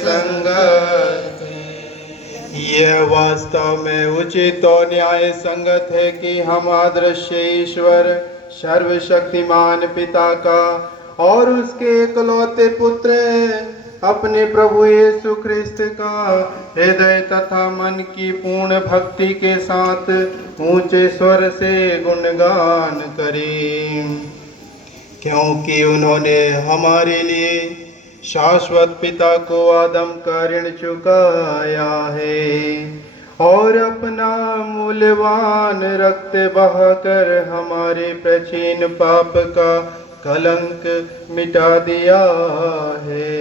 संगत यह वास्तव में उचित और न्याय संगत है कि हम अदृश्य ईश्वर सर्वशक्तिमान पिता का और उसके इकलौते पुत्र अपने प्रभु यीशु ख्रिस्त का हृदय तथा मन की पूर्ण भक्ति के साथ ऊंचे स्वर से गुणगान करें, क्योंकि उन्होंने हमारे लिए शाश्वत पिता को आदम का ऋण चुकाया है और अपना मूल्यवान रक्त बहाकर हमारे प्राचीन पाप का कलंक मिटा दिया है।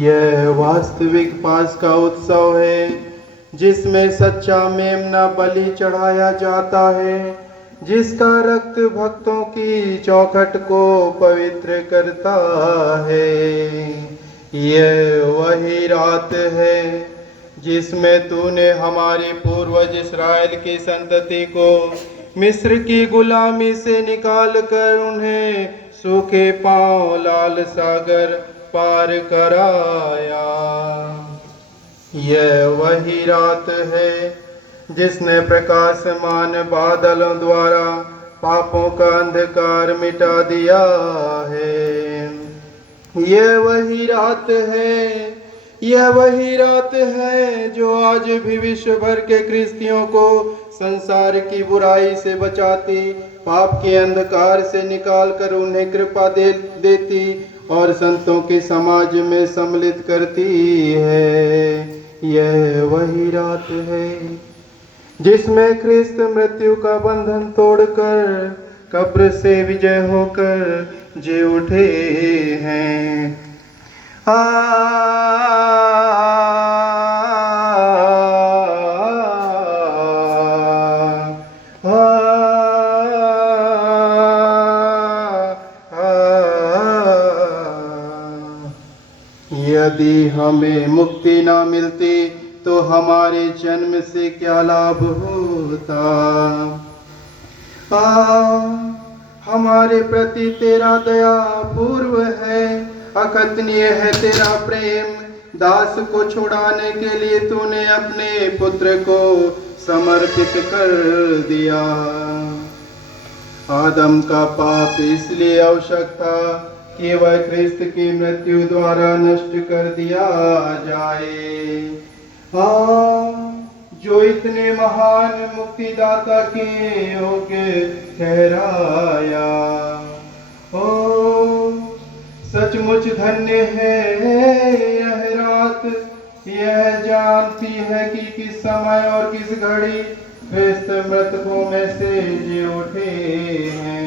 यह वास्तविक पास का उत्सव है जिसमें सच्चा मेमना बलि चढ़ाया जाता है, जिसका रक्त भक्तों की चौखट को पवित्र करता है। यह वही रात है जिसमें तूने हमारे पूर्वज इस्राएल की संतति को मिस्र की गुलामी से निकाल कर उन्हें सूखे पांव लाल सागर पार कराया। यह वही रात है जिसने प्रकाशमान बादलों द्वारा पापों का अंधकार मिटा दिया है। यह वही रात है जो आज भी विश्व भर के क्रिस्तियों को संसार की बुराई से बचाती, पाप के अंधकार से निकाल कर उन्हें कृपा देती और संतों के समाज में सम्मिलित करती है। यह वही रात है जिसमें ख्रिस्त मृत्यु का बंधन तोड़कर कब्र से विजय होकर जी उठे हैं। यदि हमें मुक्ति ना मिलती तो हमारे जन्म से क्या लाभ होता। हमारे प्रति तेरा दया पूर्व है, अकथनीय है तेरा प्रेम। दास को छुड़ाने के लिए तूने अपने पुत्र को समर्पित कर दिया। आदम का पाप इसलिए आवश्यक था कि वह ख्रिस्त की मृत्यु द्वारा नष्ट कर दिया जाए। जो इतने महान मुक्तिदाता के योग्य ठहराया। सचमुच धन्य है यह रात, यह जानती है कि किस समय और किस घड़ी ख्रिस्त मृतकों में से जी उठे हैं।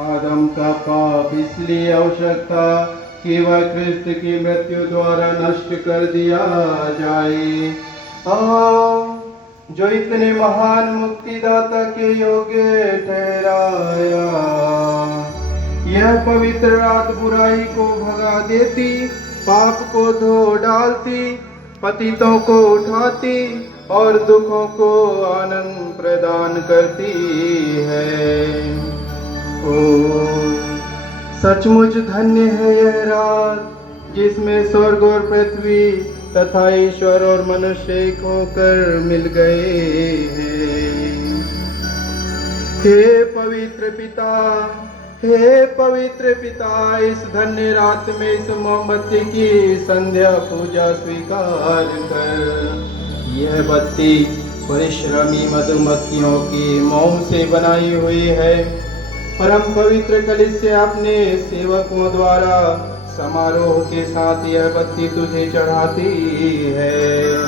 आदम का पाप इसलिए आवश्यक था कि वह ख्रिस्त की मृत्यु द्वारा नष्ट कर दिया जाए। जो इतने महान मुक्तिदाता के योग्य ठहराया। यह पवित्र रात बुराई को भगा देती, पाप को धो डालती, पतितों को उठाती और दुखों को आनंद प्रदान करती है। सचमुच धन्य है यह रात जिसमें स्वर्ग और पृथ्वी तथा ईश्वर और मनुष्य एक होकर मिल गए हैं। हे पवित्र पिता, इस धन्य रात में इस मोमबत्ती की संध्या पूजा स्वीकार कर। यह बत्ती परिश्रमी मधुमक्खियों की मोम से बनाई हुई है। परम पवित्र कलीसिया अपने सेवकों द्वारा समारोह के साथ यह बत्ती तुझे चढ़ाती है।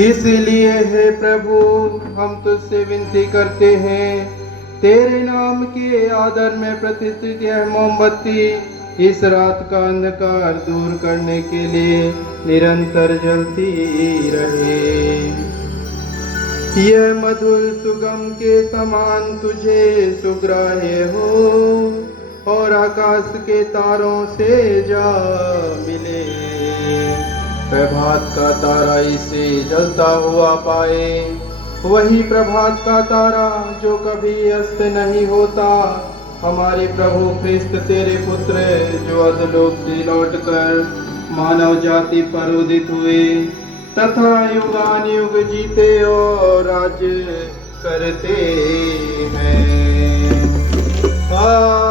इसलिए हे प्रभु, हम तुझसे विनती करते हैं, तेरे नाम के आदर में प्रतिष्ठित यह मोमबत्ती इस रात का अंधकार दूर करने के लिए निरंतर जलती रहे। यह मधुर सुगम के समान तुझे सुग्राह्य हो और आकाश के तारों से जा मिले। प्रभात का तारा इसे जलता हुआ पाए। वही प्रभात का तारा जो कभी अस्त नहीं होता, हमारे प्रभु ख्रिस्त तेरे पुत्र, जो अधोलोक से लौटकर मानव जाति पर उदित हुए तथा युगान युग जीते और राज्य करते हैं। आमीन।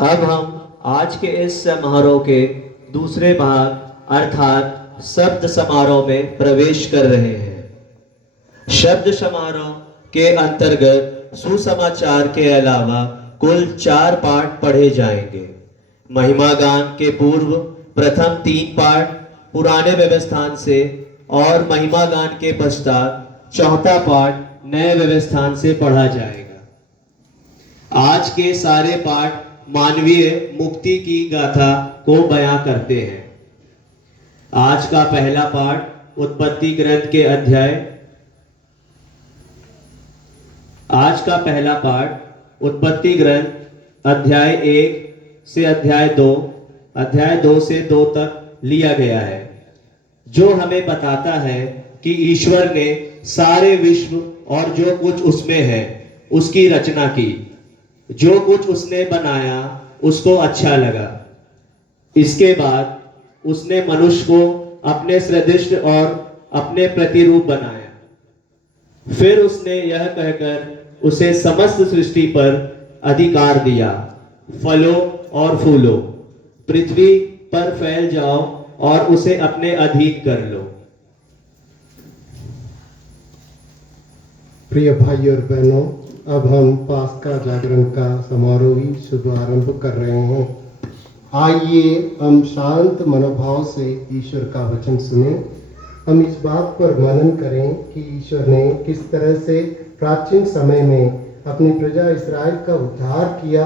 अब हम आज के इस समारोह के दूसरे भाग अर्थात शब्द समारोह में प्रवेश कर रहे हैं। शब्द समारोह के अंतर्गत सुसमाचार के अलावा कुल 4 पाठ पढ़े जाएंगे। महिमा गान के पूर्व प्रथम 3 पाठ पुराने व्यवस्थान से और महिमा गान के पश्चात चौथा पाठ नए व्यवस्थान से पढ़ा जाएगा। आज के सारे पाठ मानवीय मुक्ति की गाथा को बयां करते हैं। आज का पहला पाठ उत्पत्ति ग्रंथ के उत्पत्ति ग्रंथ अध्याय 1 से अध्याय 2 से 2 तक लिया गया है, जो हमें बताता है कि ईश्वर ने सारे विश्व और जो कुछ उसमें है उसकी रचना की। जो कुछ उसने बनाया उसको अच्छा लगा। इसके बाद उसने मनुष्य को अपने सदृश और अपने प्रतिरूप बनाया। फिर उसने यह कहकर उसे समस्त सृष्टि पर अधिकार दिया, फलो और फूलो, पृथ्वी पर फैल जाओ और उसे अपने अधीन कर लो। प्रिय भाई और बहनों, अब हम पास्का जागरण का समारोही शुभारंभ कर रहे हैं। आइए हम शांत मनोभाव से ईश्वर का वचन सुने। हम इस बात पर मनन करें कि ईश्वर ने किस तरह से प्राचीन समय में अपनी प्रजा इस्राएल का उद्धार किया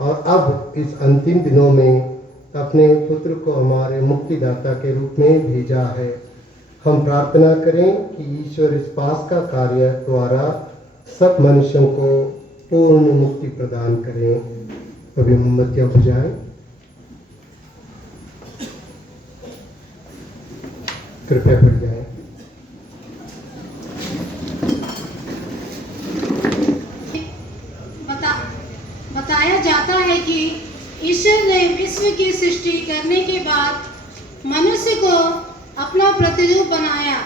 और अब इस अंतिम दिनों में अपने पुत्र को हमारे मुक्तिदाता के रूप में भेजा है। हम प्रार्थना करें कि ईश्वर इस पास्का कार्य द्वारा सब मनुष्यों को पूर्ण मुक्ति प्रदान करें। अभी मोमबत्तियां बुझाएं। कृपया बढ़ जाएं। बताया जाता है कि ईश्वर ने विश्व की सृष्टि करने के बाद मनुष्य को अपना प्रतिरूप बनाया